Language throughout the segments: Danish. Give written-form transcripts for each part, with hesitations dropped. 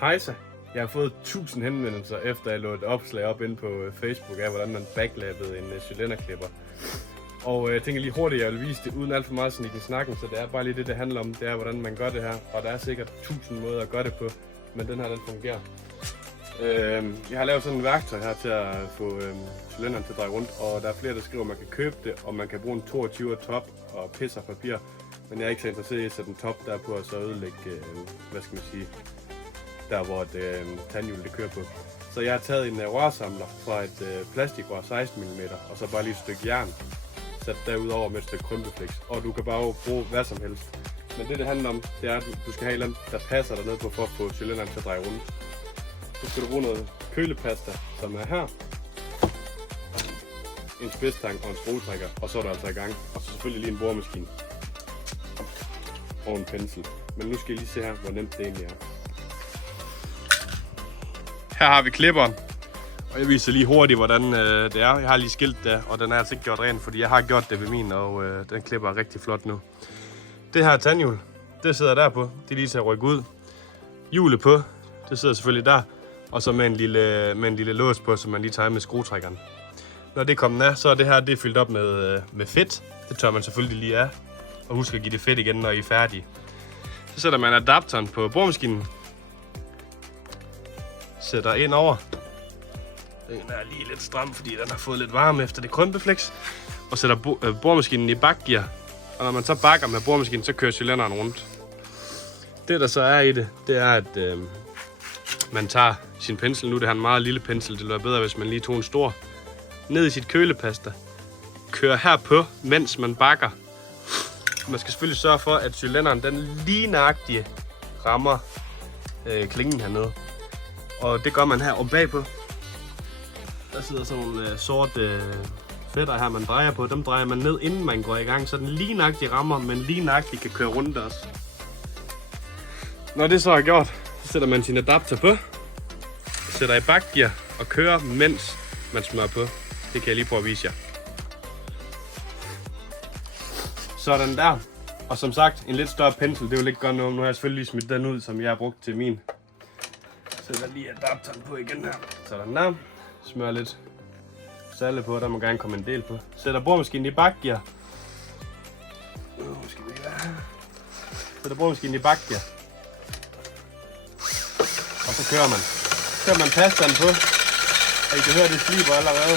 Hejsa. Jeg har fået 1000 henvendelser, efter jeg lå et opslag op inde på Facebook af, hvordan man backlappede en cylinderklipper. Og jeg tænker lige hurtigt, jeg vil vise det uden alt for meget snik i snakken, så det er bare lige det handler om, det er hvordan man gør det her. Og der er sikkert 1000 måder at gøre det på, men den her, den fungerer. Jeg har lavet sådan en værktøj her til at få cylinderen til at dreje rundt, og der er flere, der skriver, at man kan købe det, og man kan bruge en 22 top og pisserpapir. Men jeg er ikke så interesseret i at sætte en top der på, og så ødelægge, hvad skal man sige, der hvor tandhjulet det kører på. Så jeg har taget en rørsamler fra et plastikrør 16 mm, og så bare lige et stykke jern sat derudover med et stykke krympeflex. Og du kan bare bruge hvad som helst. Men det handler om, det er, at du skal have et eller andet, der passer dig ned på for at få cylinderen til at dreje rundt. Så skal du bruge noget kølepasta, som er her. En spidstang og en skruetrækker, og så er du altså i gang. Og så selvfølgelig lige en boremaskine. Og en pensel. Men nu skal I lige se her, hvor nemt det egentlig er. Her har vi klipperen. Og jeg viser lige hurtigt, hvordan det er. Jeg har lige skilt det, og den er altså ikke gjort ren, fordi jeg har gjort det ved min, og den klipper rigtig flot nu. Det her tandhjul, det sidder der på. Det er lige til at rykke ud. Hjulet på, det sidder selvfølgelig der. Og så med en lille lås på, som man lige tager med skruetrækkeren. Når det kommer af, så er det her det er fyldt op med fedt. Det tør man selvfølgelig lige af. Og husk at give det fedt igen, når I er færdige. Så sætter man adapteren på boremaskinen. Sætter ind over. Den er lige lidt stram, fordi den har fået lidt varme efter det krympeflex. Og sætter boremaskinen i bakgear. Og når man så bakker med boremaskinen, så kører cylinderen rundt. Det der så er i det, det er at man tager sin pensel. Nu det er en meget lille pensel. Det ville være bedre, hvis man lige tog en stor. Ned i sit kølepasta. Kører her på, mens man bakker. Man skal selvfølgelig sørge for, at cylinderen den lige nøjagtigt rammer klingen hernede. Og det gør man her oppe bagpå. Der sidder sådan nogle sorte fætter her, man drejer på. Dem drejer man ned, inden man går i gang, så den lige nøjagtigt rammer, men lige nøjagtigt kan køre rundt også. Når det så er gjort, så sætter man sin adapter på. Sætter i bakgear og kører, mens man smører på. Det kan jeg lige prøve at vise jer. Sådan der. Og som sagt, en lidt større pensel, det vil ikke gøre noget. Nu har jeg selvfølgelig lige smidt den ud, som jeg har brugt til min. Sætter lige adapteren på igen her. Sådan der. Smører lidt salle på, der må gerne komme en del på. Sætter boremaskinen i bakgear. Sætter boremaskinen i bakgear. Og så kører man. Så kører man pastaen på. Og I kan høre, det sliber allerede.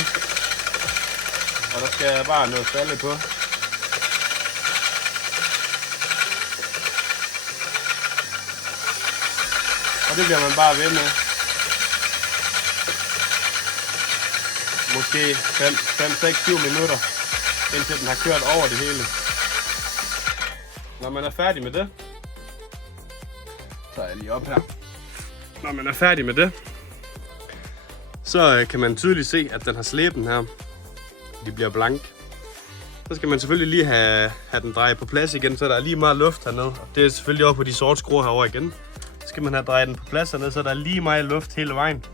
Og der skal bare noget salle på. Og det bliver man bare ved med. Måske 5, 6, 7 minutter, indtil den har kørt over det hele. Når man er færdig med det, så er jeg lige op her. Når man er færdig med det, så kan man tydeligt se, at den har slæben her. De bliver blank. Så skal man selvfølgelig lige have den drejet på plads igen, så der er lige meget luft hernede. Og det er selvfølgelig over på de sorte skruer herovre igen. Så skal man have drejet den på plads hernede, så der er lige meget luft hele vejen.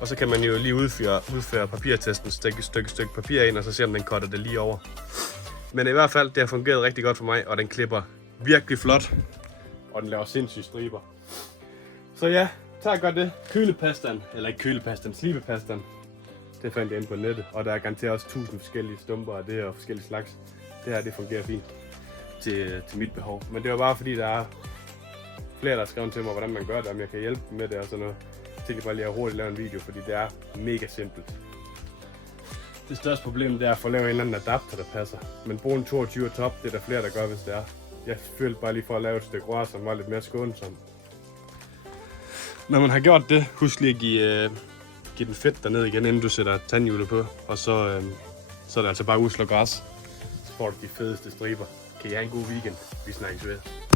Og så kan man jo lige udføre papirtesten, stikke et stykke papir ind, og så se om den cutter det lige over. Men i hvert fald, det har fungeret rigtig godt for mig, og den klipper virkelig flot. Og den laver sindssygt striber. Så ja, tag og gør det. Kølepastaen, eller ikke kølepastaen, slibepastaen. Det fandt jeg inde på nettet, og der er garanteret også 1000 forskellige stumper af det og forskellige slags. Det her, det fungerer fint til mit behov. Men det var bare fordi, der er flere, der har skrevet til mig, hvordan man gør det, om jeg kan hjælpe dem med det og sådan noget. Jeg tænkte bare lige at hurtigt lave en video, fordi det er mega simpelt. Det største problem, det er at få lavet en eller anden adapter, der passer. Men brug en 22 top, det er der flere, der gør, hvis det er. Jeg følte bare lige for at lave et stykke rør, som var lidt mere skånsomt. Når man har gjort det, husk lige at give den fedt derned igen, inden du sætter tandhjulet på. Og så er det altså bare udslå græs. Så får du de fedeste striber. Kan I have en god weekend. Vi snakkes ved.